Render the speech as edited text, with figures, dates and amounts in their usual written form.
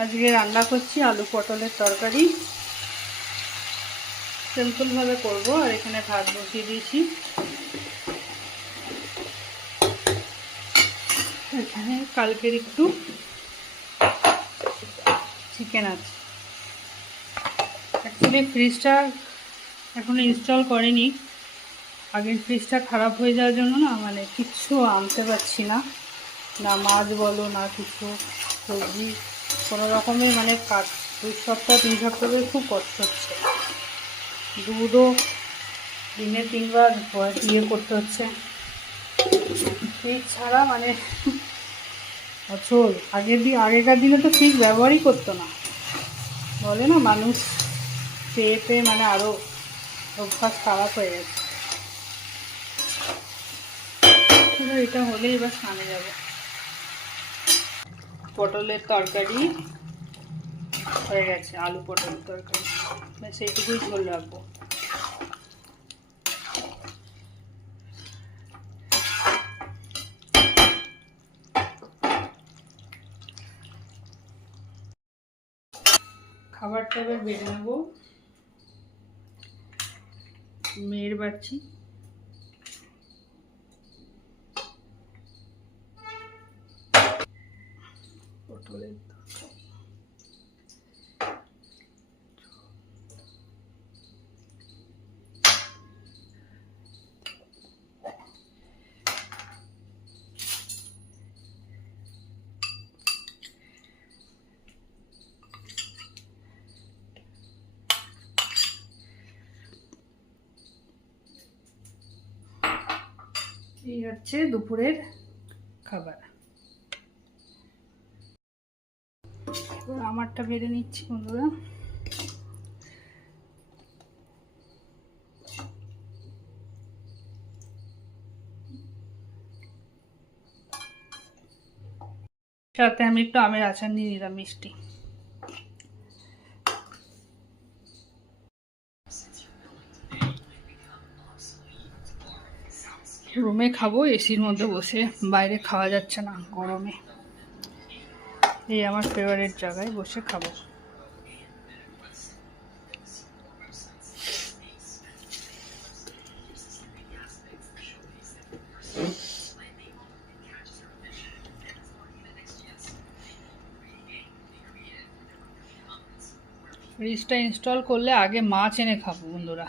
আজকে রান্না করছি আলু পটলের তরকারি। সিম্পল ভাবে করব। আর এখানে ভাত বসিয়ে দিয়েছি। এখানে কালকের একটু চিকেন আছে। অ্যাকচুয়ালি ফ্রিজটা এখনো ইনস্টল করিনি। আগের ফ্রিজটা খারাপ হয়ে যাওয়ার জন্য না কিচ্ছু আনতে পারছি না, না মাছ বলো না কিছু সবজি কোনো রকমের কাজ 2 সপ্তাহ 3 সপ্তাহ ধরে খুব কষ্ট হচ্ছে। দুধও দিনে 3 বার করতে হচ্ছে। ফ্রিজ ছাড়া অচল। আগেকার দিনে তো ফ্রিজ ব্যবহারই করতো না, বলে না মানুষ পেয়ে পেয়ে আরও অভ্যাস খারাপ হয়ে গেছে। এটা হলে এবার স্নানে যাব। পটলের তরকারি হয়ে গেছে, আলু পটলের তরকারি, সেইটুকুই ঝোল রাখবো। খাবারটা এবার বেড়ে নেব। মেয়ের বাচ্চি পটলের এই হচ্ছে দুপুরের খাবার। এবার আমারটা বেড়ে নিচ্ছি বন্ধুরা। সাথে আমি একটু আমের আচার নিয়ে নিলাম, মিষ্টি। রুমে খাবো, এসির মধ্যে বসে, বাইরে খাওয়া যাচ্ছে না গরমে। এই আমার ফেভারিট জায়গায় বসে খাবো। ফ্রিজটা ইনস্টল করলে আগে মাছ এনে খাবো বন্ধুরা।